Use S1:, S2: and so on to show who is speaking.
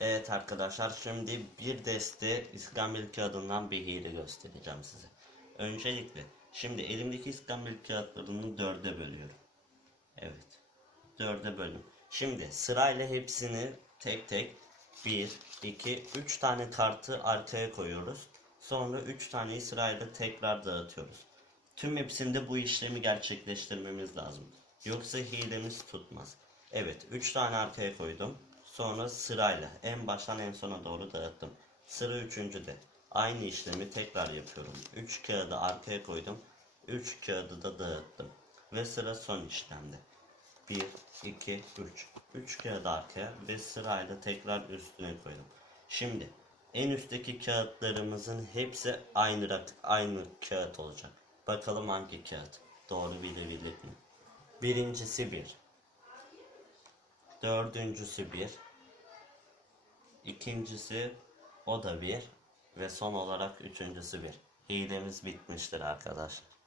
S1: Evet arkadaşlar şimdi bir deste iskambil kağıdından bir hile göstereceğim size. Öncelikle şimdi elimdeki iskambil kağıtlarını dörde bölüyorum. Evet. Dörde bölüm. Şimdi sırayla hepsini tek tek 1, 2, 3 tane kartı arkaya koyuyoruz. Sonra 3 taneyi sırayla tekrar dağıtıyoruz. Tüm hepsinde bu işlemi gerçekleştirmemiz lazım. Yoksa hilemiz tutmaz. Evet 3 tane arkaya koydum. Sonra sırayla en baştan en sona doğru dağıttım. Sıra üçüncüde. Aynı işlemi tekrar yapıyorum. 3 kağıdı arkaya koydum. 3 kağıdı da dağıttım. Ve sıra son işlemde. 1, 2, 3. 3 kağıt arkaya ve sırayla tekrar üstüne koydum. Şimdi en üstteki kağıtlarımızın hepsi aynı rak- aynı kağıt olacak. Bakalım hangi kağıt? Doğru bilebildik mi? Birincisi 1. Dördüncüsü 1. İkincisi o da 1. Ve son olarak üçüncüsü 1. Hilemiz bitmiştir arkadaşlar.